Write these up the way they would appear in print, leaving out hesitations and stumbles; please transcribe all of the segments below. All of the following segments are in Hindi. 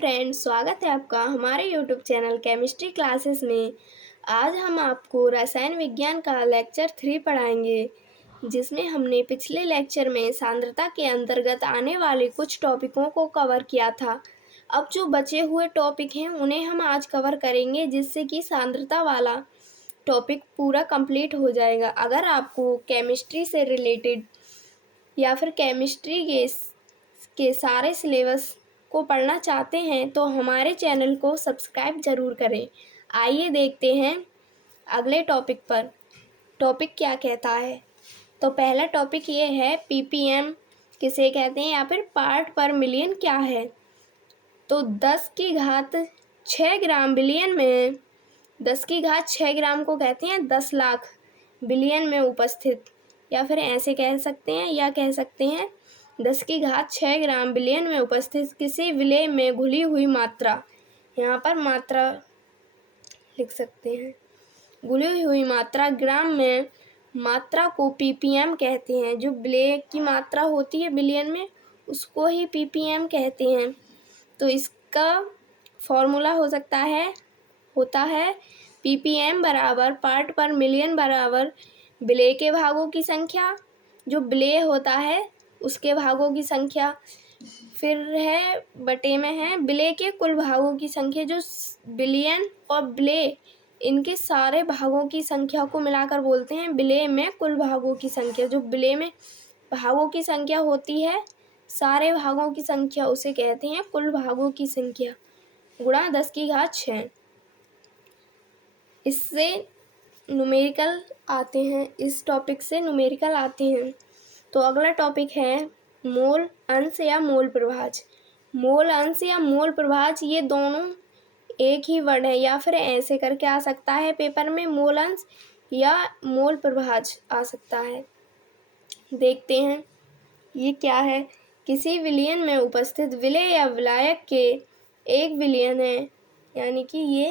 फ्रेंड्स, स्वागत है आपका हमारे यूट्यूब चैनल केमिस्ट्री क्लासेस में। आज हम आपको रसायन विज्ञान का लेक्चर 3 पढ़ाएंगे, जिसमें हमने पिछले लेक्चर में सांद्रता के अंतर्गत आने वाले कुछ टॉपिकों को कवर किया था। अब जो बचे हुए टॉपिक हैं उन्हें हम आज कवर करेंगे, जिससे कि सांद्रता वाला टॉपिक पूरा कंप्लीट हो जाएगा। अगर आपको केमिस्ट्री से रिलेटेड या फिर केमिस्ट्री के सारे सिलेबस को पढ़ना चाहते हैं तो हमारे चैनल को सब्सक्राइब ज़रूर करें। आइए देखते हैं अगले टॉपिक पर। टॉपिक क्या कहता है, तो पहला टॉपिक ये है ppm किसे कहते हैं या फिर पार्ट पर मिलियन क्या है। तो 10 की घात 6 ग्राम बिलियन में 10 की घात 6 ग्राम को कहते हैं 10 लाख बिलियन में उपस्थित, या फिर ऐसे कह सकते हैं या कह सकते हैं 10 की घात 6 ग्राम बिलियन में उपस्थित किसी विलेय में घुली हुई मात्रा। यहाँ पर मात्रा लिख सकते हैं, घुली हुई मात्रा ग्राम में मात्रा को ppm कहते हैं। जो विलेय की मात्रा होती है बिलियन में उसको ही ppm कहते हैं। तो इसका फॉर्मूला होता है ppm बराबर पार्ट पर मिलियन बराबर विलेय के भागों की संख्या, जो विलेय होता है उसके भागों की संख्या, फिर है बटे में है विलेय के कुल भागों की संख्या। जो बिलियन और विलेय इनके सारे भागों की संख्या को मिलाकर बोलते हैं विलेय में कुल भागों की संख्या। जो विलेय में भागों की संख्या होती है, सारे भागों की संख्या, उसे कहते हैं कुल भागों की संख्या गुणा 10 की घात 6। इससे न्यूमेरिकल आते हैं, इस टॉपिक से न्यूमेरिकल आते हैं। तो अगला टॉपिक है मोल अंश या मोल प्रभाज। मोल अंश या मोल प्रभाज ये दोनों एक ही वर्ड है, या फिर ऐसे करके आ सकता है पेपर में मोल अंश या मोल प्रभाज आ सकता है। देखते हैं ये क्या है। किसी विलयन में उपस्थित विलेय या विलायक के एक विलयन है, यानी कि ये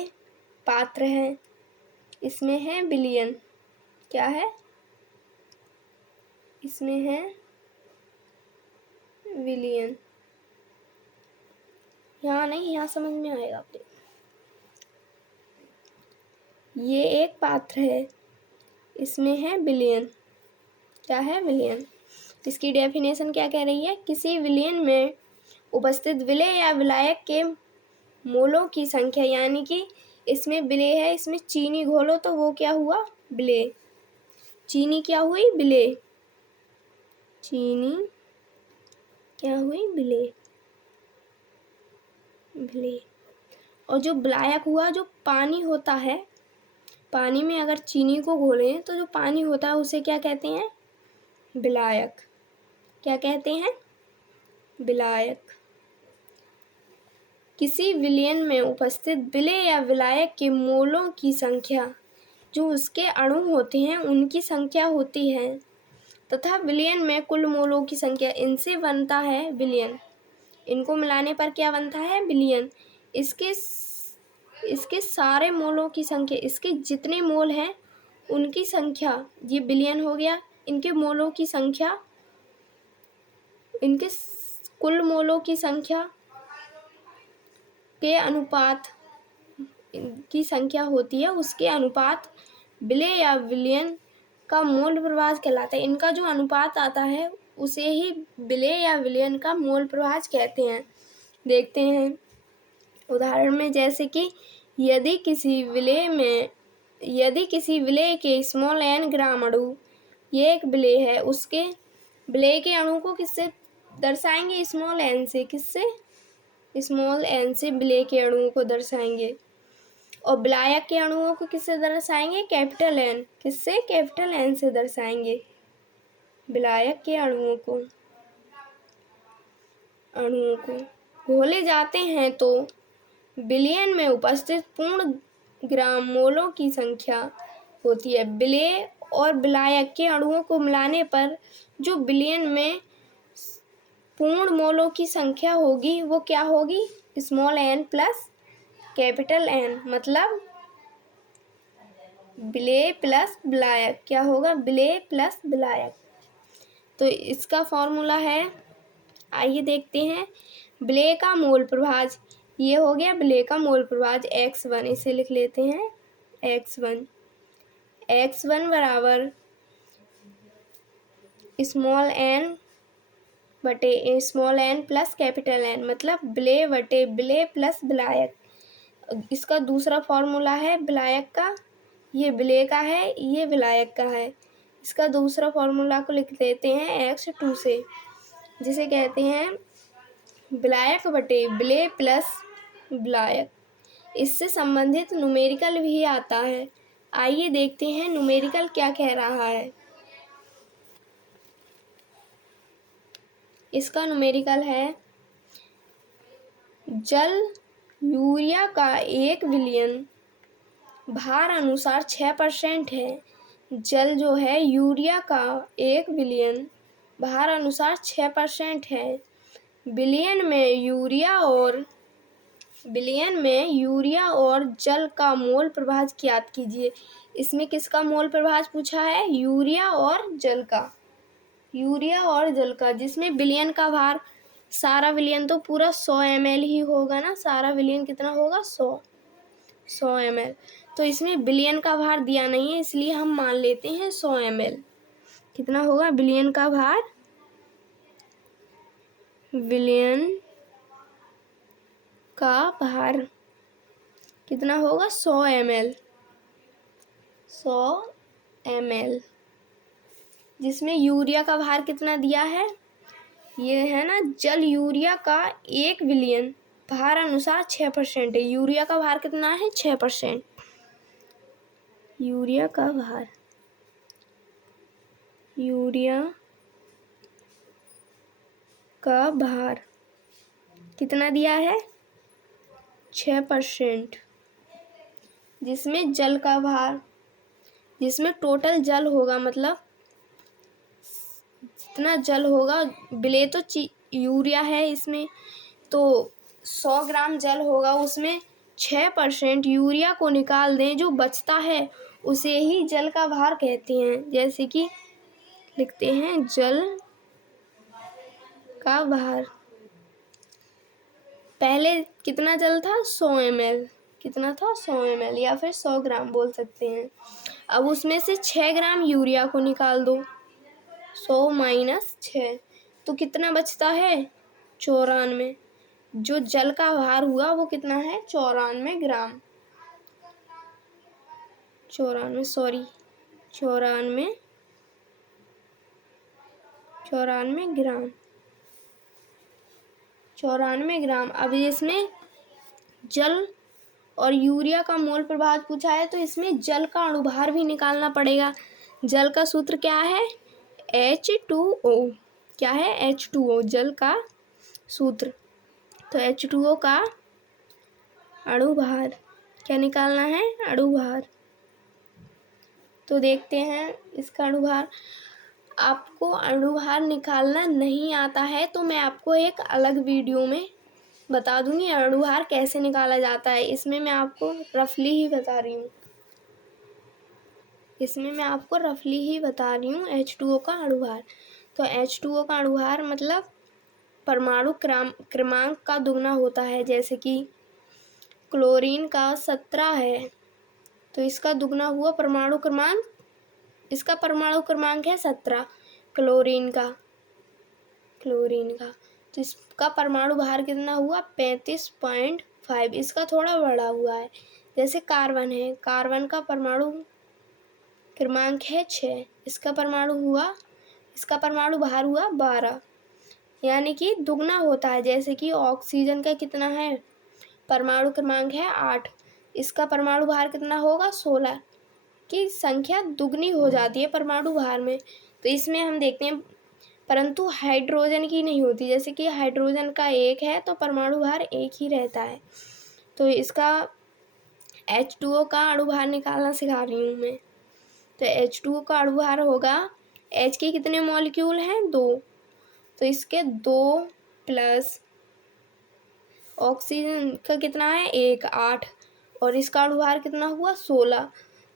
पात्र है, इसमें है विलयन, क्या है, इसमें है विलयन, यहाँ नहीं, यहाँ समझ में आएगा आपको। ये एक पात्र है, इसमें है विलयन, क्या है, विलयन। इसकी डेफिनेशन क्या कह रही है, किसी विलयन में उपस्थित विलेय या विलायक के मोलों की संख्या, यानी कि इसमें विलेय है, इसमें चीनी घोलो तो वो क्या हुआ, विलेय। चीनी क्या हुई, विलेय। चीनी क्या हुई, विलेय, विलेय। और जो विलायक हुआ, जो पानी होता है, पानी में अगर चीनी को घोलें तो जो पानी होता है उसे क्या कहते हैं, विलायक। क्या कहते हैं, विलायक। किसी विलयन में उपस्थित विलेय या विलायक के मोलों की संख्या, जो उसके अणु होते हैं उनकी संख्या होती है, तथा विलयन में कुल मोलों की संख्या, इनसे बनता है विलयन। इनको मिलाने पर क्या बनता है, विलयन। इसके सारे मोलों की संख्या, इसके जितने मोल हैं उनकी संख्या, ये विलयन हो गया। इनके मोलों की संख्या, इनके कुल मोलों की संख्या के अनुपात की संख्या होती है, उसके अनुपात विलेय या विलयन का मोल प्रभाज कहलाता है। इनका जो अनुपात आता है उसे ही विलेय या विलयन का मोल प्रभाज कहते हैं। देखते हैं उदाहरण में, जैसे कि यदि किसी विलेय के स्मॉल n ग्राम अणु, ये एक विलेय है, उसके विलेय के अणु को किससे दर्शाएंगे, स्मॉल n से। किससे, स्मॉल n से विलेय के अणुओं को दर्शाएंगे। और विलायक के अणुओं को किससे दर्शाएंगे, कैपिटल N। किससे, कैपिटल N से दर्शाएंगे विलायक के अणुओं को। घोले जाते हैं तो विलयन में उपस्थित पूर्ण ग्राम मोलों की संख्या होती है। विलेय और विलायक के अणुओं को मिलाने पर जो विलयन में पूर्ण मोलों की संख्या होगी वो क्या होगी, small n plus capital N, मतलब विलेय प्लस विलायक। क्या होगा, विलेय प्लस विलायक। तो इसका फॉर्मूला है, आइए देखते हैं। विलेय का मोल प्रभाज, ये हो गया विलेय का मोल प्रभाज x1, इसे लिख लेते हैं x1 बराबर स्मॉल n बटे small n plus capital N, मतलब विलेय बटे विलेय प्लस विलायक। इसका दूसरा फॉर्मूला है विलायक का, ये विलेय का है, ये विलायक का है। इसका दूसरा फॉर्मूला को लिख देते हैं x2 से, जिसे कहते हैं विलायक बटे विलेय प्लस विलायक। इससे संबंधित न्यूमेरिकल भी आता है। आइए देखते हैं न्यूमेरिकल क्या कह रहा है। इसका न्यूमेरिकल है जल यूरिया का 1 विलियन भार अनुसार 6% है। जल जो है यूरिया का 1 विलियन भार अनुसार 6% है। बिलियन में यूरिया और जल का मोल प्रभाज ज्ञात कीजिए। इसमें किसका मोल प्रभाज पूछा है? यूरिया और जल का, जिसमें बिलियन का भार, सारा विलियन तो पूरा 100 ml ही होगा ना। सारा विलियन कितना होगा? 100 ml। तो इसमें बिलियन का भार दिया नहीं है, इसलिए हम मान लेते हैं 100 ml। कितना होगा बिलियन का भार? विलियन का भार कितना होगा? 100 ml। 100 ml, जिसमें यूरिया का भार कितना दिया है? ये है ना, जल यूरिया का 1 विलियन भार अनुसार 6% है। यूरिया का भार कितना है? 6%। यूरिया का भार कितना दिया है? 6%। जिसमें जल का भार, जिसमें टोटल जल होगा, मतलब जितना जल होगा, विलेय तो यूरिया है इसमें, तो 100 ग्राम जल होगा, उसमें 6% यूरिया को निकाल दें, जो बचता है उसे ही जल का भार कहते हैं। जैसे कि लिखते हैं जल का भार। पहले कितना जल था? 100 ml। कितना था? 100 ml, या फिर 100 ग्राम बोल सकते हैं। अब उसमें से 6 ग्राम यूरिया को निकाल दो, 100 माइनस 6, तो कितना बचता है? 94। जो जल का भार हुआ वो कितना है? 94 ग्राम। 94 ग्राम। अब इसमें जल और यूरिया का मोल प्रभाव पूछा है, तो इसमें जल का अणुभार भी निकालना पड़ेगा। जल का सूत्र क्या है? H2O। क्या है? H2O, जल का सूत्र। तो H2O का अणुभार क्या निकालना है? अणुभार। तो देखते हैं इसका अणुभार। आपको अणुभार निकालना नहीं आता है तो मैं आपको एक अलग वीडियो में बता दूंगी अणुभार कैसे निकाला जाता है। इसमें मैं आपको रफली ही बता रही हूँ H2O का अणुभार। तो H2O का अणुभार मतलब परमाणु क्रमांक का दुगना होता है। जैसे कि क्लोरीन का 17 है, तो इसका दुगना हुआ परमाणु क्रमांक, इसका परमाणु क्रमांक है 17 क्लोरीन का। तो इसका परमाणु भार कितना हुआ? 35.5। इसका थोड़ा बड़ा हुआ है। जैसे कार्बन है, कार्बन का परमाणु क्रमांक है 6, इसका परमाणु भार हुआ 12, यानी कि दुगना होता है। जैसे कि ऑक्सीजन का कितना है? परमाणु क्रमांक है 8, इसका परमाणु भार कितना होगा? 16 की संख्या दुगनी हो जाती है परमाणु भार में। तो इसमें हम देखते हैं, परंतु हाइड्रोजन की नहीं होती। जैसे कि हाइड्रोजन का 1 है तो परमाणु भार 1 ही रहता है। तो इसका H2O का अणुभार निकालना सिखा रही हूँ मैं। तो H2O का अणुभार होगा, H के कितने मॉलिक्यूल हैं? 2, तो इसके 2 प्लस ऑक्सीजन का कितना है? 1, 8, और इसका अणुभार कितना हुआ? 16,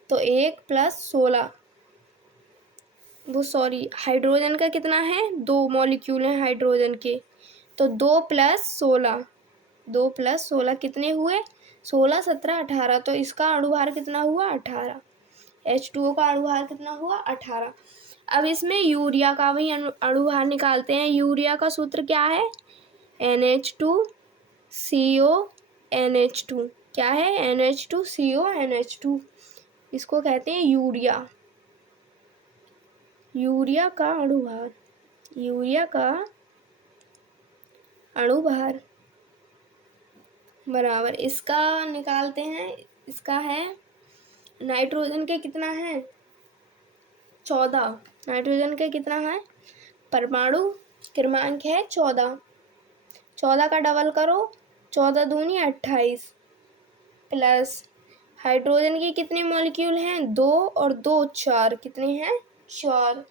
तो 1 प्लस 16, हाइड्रोजन का कितना है? 2 मॉलिक्यूल हैं हाइड्रोजन के, तो 2 प्लस 16, 2 + 16 कितने हुए? 16, 17, 18। तो इसका अणुभार कितना हुआ? 18। H2O का अणुभार कितना हुआ? 18। अब इसमें यूरिया का भी अणुभार निकालते हैं। यूरिया का सूत्र क्या है? NH2CO NH2। क्या है? NH2CONH2। इसको कहते हैं यूरिया। यूरिया का अणुभार, यूरिया का अणुभार बराबर इसका निकालते हैं। इसका है नाइट्रोजन के कितना है? 14। नाइट्रोजन के कितना है? परमाणु क्रमांक है 14। 14 का डबल करो, 14 दूनी 28 प्लस हाइड्रोजन के कितने मॉलिक्यूल हैं? 2 और 2 4। कितने हैं? 4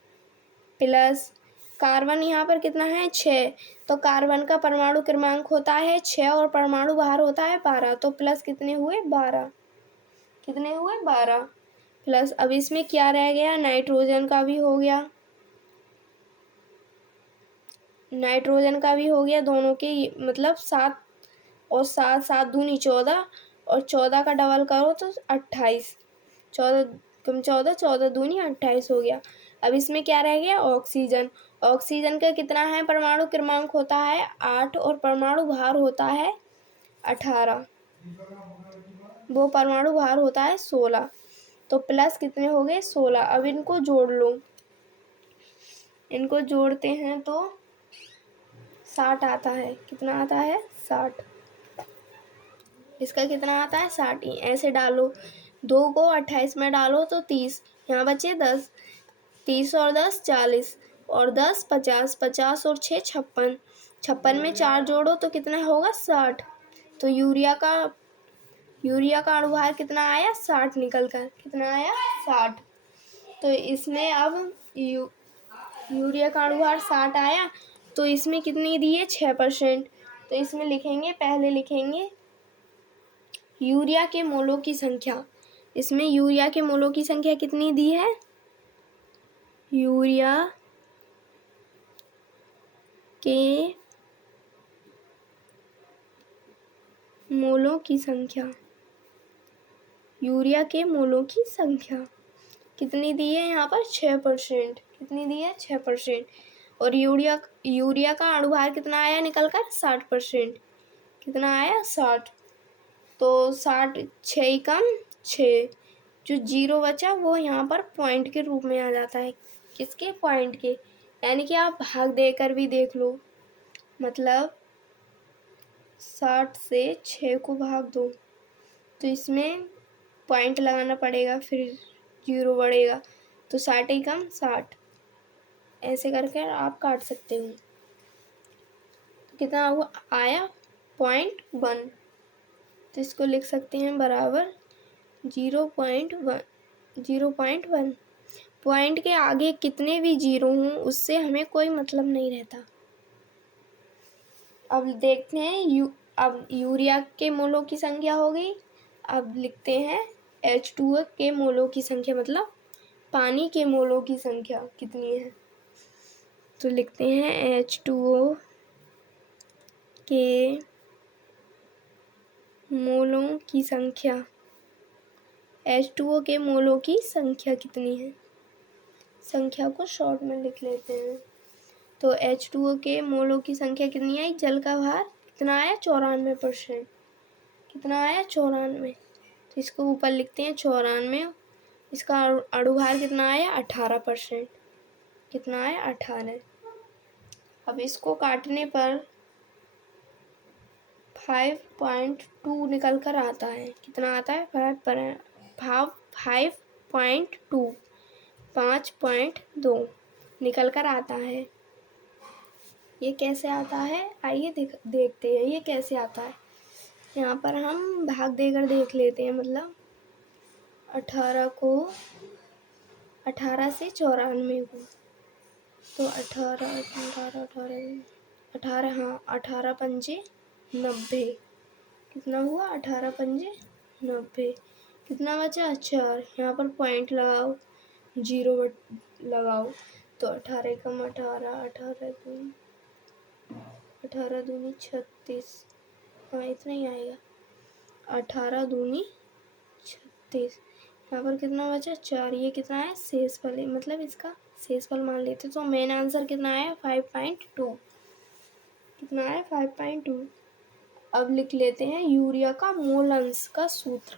प्लस कार्बन यहाँ पर कितना है? 6। तो कार्बन का परमाणु क्रमांक होता है 6 और परमाणु भार होता है 12। तो प्लस कितने हुए? 12। कितने हुए? 12 प्लस अब इसमें क्या रह गया? नाइट्रोजन का भी हो गया। नाइट्रोजन का भी हो गया। दोनों के मतलब 7 और 7, 7 दूनी 14 और 14 का डबल करो तो 28। 14 कम 14, 14 दूनी 28 हो गया। अब इसमें क्या रह गया? ऑक्सीजन। ऑक्सीजन का कितना है? परमाणु क्रमांक होता है 8 और परमाणु भार होता है 18। वो परमाणु भार होता है 16। तो प्लस कितने हो गए? 16। अब इनको जोड़ लो। इनको जोड़ते हैं तो 60 आता है। कितना आता है? 60। इसका कितना आता है? 60 ही। ऐसे डालो, 2 को 28 में डालो तो 30। यहाँ बचे 10। 30 और 10 40 और 10 50। 50 और 6 56। 56 में 4 जोड़ो तो कितना होगा? 60। तो यूरिया का अणुभार कितना आया? 60 निकल कर। कितना आया? 60। तो इसमें अब यूरिया का अणुभार 60 आया। तो इसमें कितनी दी है? 6%। तो इसमें लिखेंगे, पहले लिखेंगे यूरिया के मोलों की संख्या। इसमें यूरिया के मोलों की संख्या कितनी दी है? यूरिया के मोलों की संख्या, यूरिया के मोलों की संख्या कितनी दी है? यहाँ पर 6%। कितनी दी है? 6%। और यूरिया का अणुभार कितना आया निकल कर? 60%। कितना आया? 60। तो 60, 6 कम 6, जो 0 बचा वो यहाँ पर पॉइंट के रूप में आ जाता है। किसके? पॉइंट के। यानी कि आप भाग देकर भी देख लो। मतलब 60 से 6 को भाग दो तो इसमें पॉइंट लगाना पड़ेगा, फिर 0 बढ़ेगा। तो 60 ही कम 60। ऐसे करके आप काट सकते हो। तो कितना हुआ? आया 0.1। तो इसको लिख सकते हैं बराबर 0.1। 0.1। पॉइंट के आगे कितने भी 0 हों उससे हमें कोई मतलब नहीं रहता। अब देखते हैं अब यूरिया के मोलों की संख्या हो गई। अब लिखते हैं H2O के मोलों की संख्या, मतलब पानी के मोलों की संख्या कितनी है। तो लिखते हैं H2O के मोलों की संख्या। H2O के मोलों की संख्या कितनी है? संख्या को शॉर्ट में लिख लेते हैं। तो H2O के मोलों की संख्या कितनी आई? जल का भार कितना आया? 94%। कितना आया? 94। तो इसको ऊपर लिखते हैं 94। इसका अणुभार कितना आया? 18%। कितना आया? 18। अब इसको काटने पर 5.2 निकल कर आता है। कितना आता है? 5.2 5.2 निकल कर आता है। ये कैसे आता है? आइए देखते हैं ये कैसे आता है। यहाँ पर हम भाग देकर देख लेते हैं। मतलब 18 को 18 से 94 को, तो 18 18 18 18 हाँ 18 पंजे 90। कितना हुआ? 18 पंजे 90। कितना बचा? 4। यहाँ पर पॉइंट लगाओ, 0 लगाओ। तो 18 कम 18, 18 दूनी 36, हाँ इतना ही आएगा। 18 दूनी 36। यहाँ पर कितना बचा 4। ये कितना है शेषफल, मतलब इसका शेषफल मान लेते। तो मेन आंसर कितना आया 5.2। कितना है 5.2। अब लिख लेते हैं यूरिया का मोल अंश का सूत्र।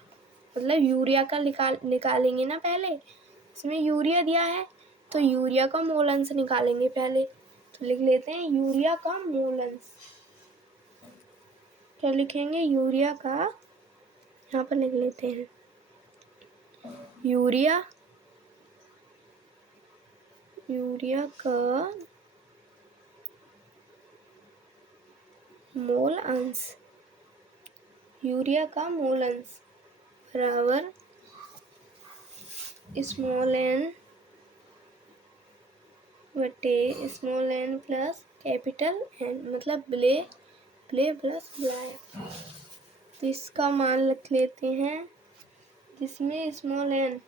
मतलब यूरिया का निकालेंगे ना पहले। इसमें यूरिया दिया है तो यूरिया का मोल अंश निकालेंगे पहले। तो लिख लेते हैं यूरिया का मोल अंश। क्या लिखेंगे यूरिया का, यहाँ पर लिख लेते हैं यूरिया का मोल अंश। यूरिया का मोल अंश बराबर स्मॉल एन बटे small N plus capital N, मतलब ब्ले प्लस ब्लैक। तो इसका मान रख लेते हैं जिसमें स्मॉल एन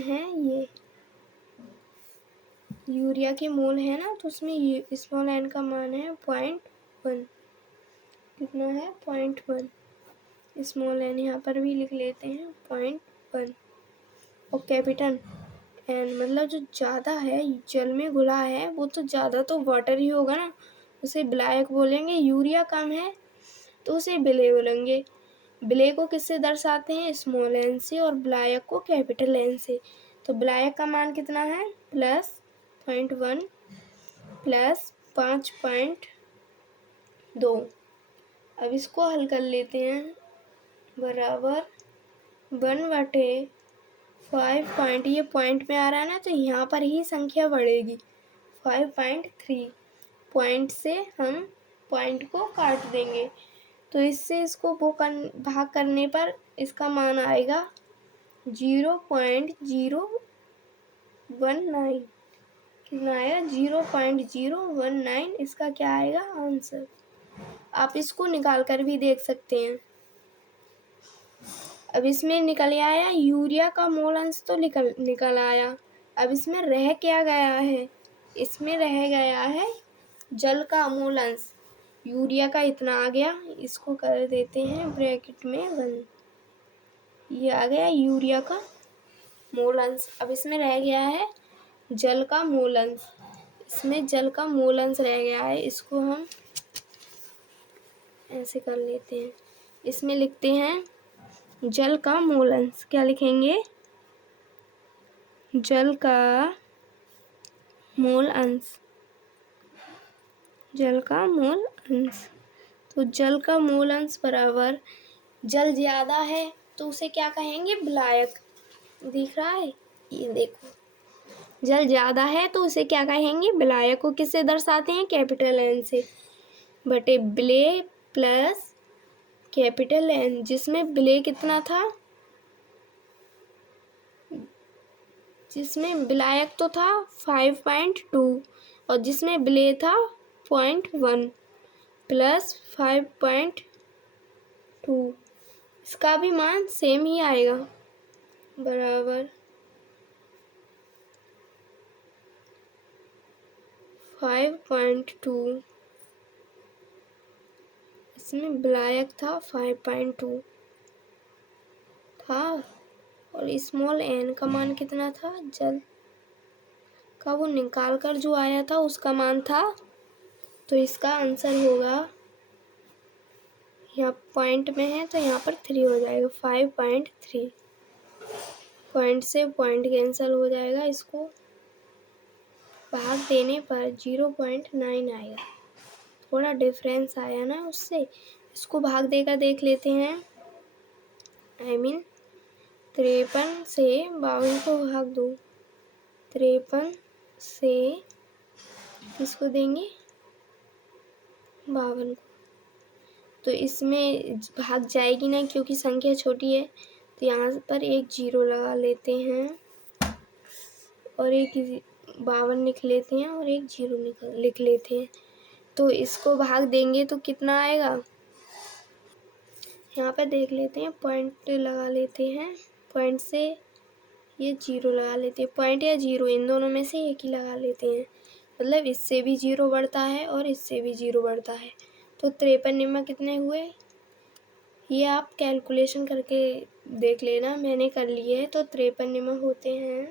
है। ये यूरिया के मोल है ना, तो उसमें ये स्मॉल एन का मान है 0.1। कितना है 0.1। स्मॉल एन यहाँ पर भी लिख लेते हैं 0.1। और कैपिटल एन मतलब जो ज़्यादा है जल में घुला है वो तो ज़्यादा तो वाटर ही होगा ना, उसे ब्लैक बोलेंगे। यूरिया कम है तो उसे ब्ले बोलेंगे। ब्ले को किससे दर्शाते हैं स्मॉल एन से, और ब्लैक को कैपिटल एन से। तो ब्लैक का मान कितना है प्लस 0.1 प्लस 5.2। अब इसको हल कर लेते हैं बराबर 1/5 ये पॉइंट में आ रहा है ना, तो यहाँ पर ही संख्या बढ़ेगी 5.3। पॉइंट से हम पॉइंट को काट देंगे तो इससे इसको भाग करने पर इसका मान आएगा 0.019। कितना आएगा 0.019। इसका क्या आएगा आंसर। आप इसको निकाल कर भी देख सकते हैं। अब इसमें निकल आया यूरिया का मोल अंश तो निकल आया। अब इसमें रह क्या गया है, इसमें रह गया है जल का मोल अंश। यूरिया का इतना आ गया, इसको कर देते हैं ब्रैकेट में बंद। ये आ गया यूरिया का मोल अंश। अब इसमें रह गया है जल का मोल अंश। इसमें जल का मोल अंश रह गया है, इसको हम ऐसे कर लेते हैं। इसमें लिखते हैं जल का मोल अंश। क्या लिखेंगे जल का मोल अंश। जल का मोल अंश। तो जल का मोल अंश बराबर, जल ज़्यादा है तो उसे क्या कहेंगे विलायक। दिख रहा है ये देखो, जल ज़्यादा है तो उसे क्या कहेंगे विलायक। को किससे दर्शाते हैं कैपिटल एन से, बटे ब्ले प्लस कैपिटल एन। जिसमें ब्ले कितना था, जिसमें विलायक तो था 5.2 और जिसमें ब्ले था 0.1 प्लस 5.2। इसका भी मान सेम ही आएगा बराबर 5.2। इसमें विलायक था 5.2 था और स्मॉल एन का मान कितना था जल का, वो निकाल कर जो आया था उसका मान था। तो इसका आंसर होगा, यहाँ पॉइंट में है तो यहाँ पर 3 हो जाएगा 5.3। पॉइंट से पॉइंट कैंसिल हो जाएगा, इसको भाग देने पर 0.9 आएगा। थोड़ा डिफरेंस आया ना उससे। इसको भाग देकर देख लेते हैं। 53 से 52 को भाग दो। 53 से इसको देंगे 52 को, तो इसमें भाग जाएगी ना क्योंकि संख्या छोटी है। तो यहाँ पर एक 0 लगा लेते हैं और एक 52 लिख लेते हैं और एक 0 लिख लेते हैं। तो इसको भाग देंगे तो कितना आएगा, यहाँ पर देख लेते हैं। पॉइंट लगा लेते हैं, पॉइंट से ये 0 लगा लेते हैं। पॉइंट या 0 इन दोनों में से एक ही लगा लेते हैं। मतलब इससे भी 0 बढ़ता है और इससे भी 0 बढ़ता है। तो 53 निम्न कितने हुए, ये आप कैलकुलेशन करके देख लेना, मैंने कर लिए है। तो 53 निम्न होते हैं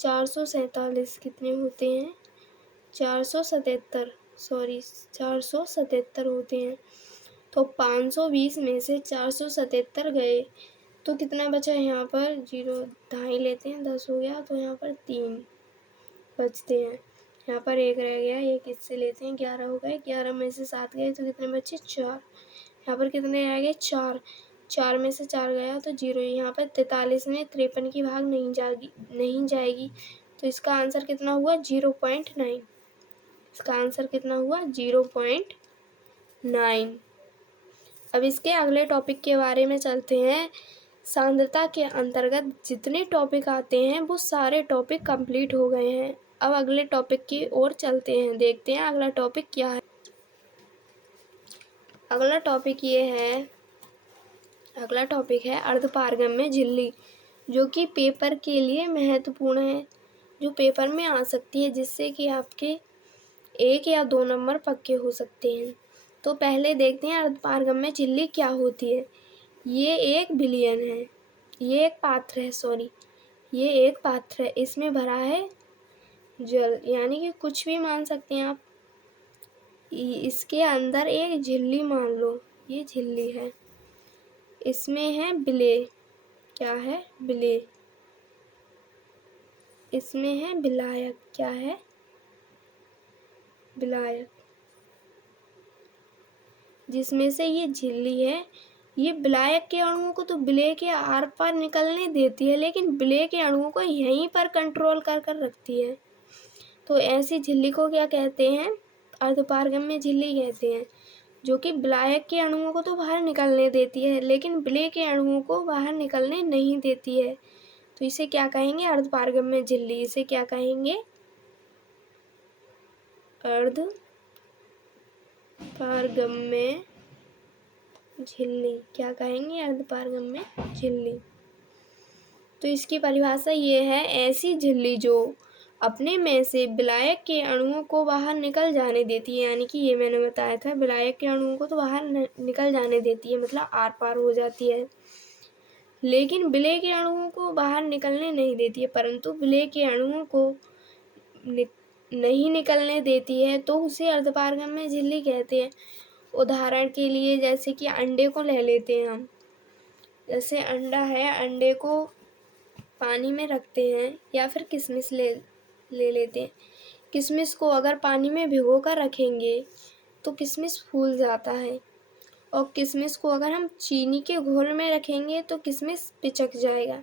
447, कितने होते हैं 477, सॉरी 477 होते हैं। तो 520 में से 477 गए तो कितना बचा यहाँ पर, 0 ढाई लेते हैं, 10 हो गया, तो यहाँ पर 3 बचते हैं। यहाँ पर 1 रह गया, 1 इससे लेते हैं, 11 हो गए, 11 में से 7 गए तो कितने बचे, 4। यहाँ पर कितने रह गए, 4, 4 में से 4 गया तो 0। यहाँ पर 43 में 53 की भाग नहीं जाएगी, तो इसका आंसर कितना हुआ, 0.9। इसका आंसर कितना हुआ, 0.9। अब इसके अगले टॉपिक के बारे में चलते हैं। सांद्रता के अंतर्गत जितने टॉपिक आते हैं वो सारे टॉपिक कंप्लीट हो गए हैं। अब अगले टॉपिक की ओर चलते हैं, देखते हैं अगला टॉपिक क्या है। अगला टॉपिक है अर्धपारगम्य झिल्ली, जो कि पेपर के लिए महत्वपूर्ण है, जो पेपर में आ सकती है, जिससे कि आपके 1 या 2 नंबर पक्के हो सकते हैं। तो पहले देखते हैं अर्धपारगम्य झिल्ली क्या होती है। ये एक बिलियन है, ये एक पात्र है, ये एक पात्र है, इसमें भरा है जल, यानी कि कुछ भी मान सकते हैं आप। इसके अंदर एक झिल्ली मान लो, ये झिल्ली है, इसमें है विलेय, क्या है, विलेय। इसमें है विलायक, क्या है, विलायक। जिसमें से ये झिल्ली है, ये विलायक के अणुओं को तो विलेय के आर पार निकलने देती है, लेकिन विलेय के अणुओं को यहीं पर कंट्रोल कर कर रखती है। तो ऐसी झिल्ली को क्या कहते हैं, अर्धपारगम्य झिल्ली कहते हैं, जो कि विलायक के अणुओं को तो बाहर निकलने देती है, लेकिन विलेय के अणुओं को बाहर निकलने नहीं देती है। तो इसे क्या कहेंगे, अर्धपारगम्य झिल्ली। इसे क्या कहेंगे, अर्धपारगम्य झिल्ली। क्या कहेंगे, अर्धपारगम्य झिल्ली। तो इसकी परिभाषा ये है, ऐसी झिल्ली जो अपने में से विलायक के अणुओं को बाहर निकल जाने देती है, यानी कि ये मैंने बताया था, विलायक के अणुओं को तो बाहर निकल जाने देती है, मतलब आर पार हो जाती है, लेकिन विलेय के अणुओं को बाहर निकलने नहीं देती है। परंतु विलेय के अणुओं को नहीं निकलने देती है तो उसे अर्धपारगम्य झिल्ली कहते हैं। उदाहरण के लिए जैसे कि अंडे को ले लेते हैं हम, जैसे अंडा है, अंडे को पानी में रखते हैं, या फिर किशमिश ले लेते हैं। किशमिश को अगर पानी में भिगो कर रखेंगे तो किशमिश फूल जाता है, और किशमिश को अगर हम चीनी के घोल में रखेंगे तो किशमिश पिचक जाएगा।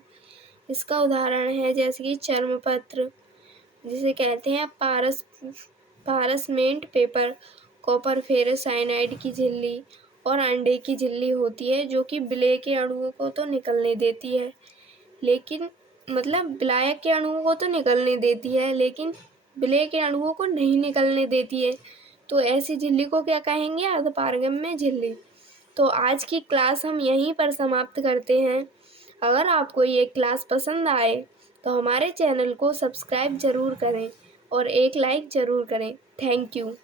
इसका उदाहरण है जैसे कि चर्मपत्र, जिसे कहते हैं पारसमेंट पेपर, कॉपर फेरस साइनाइड की झिल्ली और अंडे की झिल्ली होती है, जो कि विलेय के अणुओं को तो निकलने देती है, लेकिन मतलब विलायक के अणुओं को तो निकलने देती है, लेकिन विलेय के अणुओं को नहीं निकलने देती है। तो ऐसी झिल्ली को क्या कहेंगे, अर्धपारगम्य झिल्ली। तो आज की क्लास हम यहीं पर समाप्त करते हैं। अगर आपको ये क्लास पसंद आए तो हमारे चैनल को सब्सक्राइब ज़रूर करें और एक लाइक ज़रूर करें। Thank you.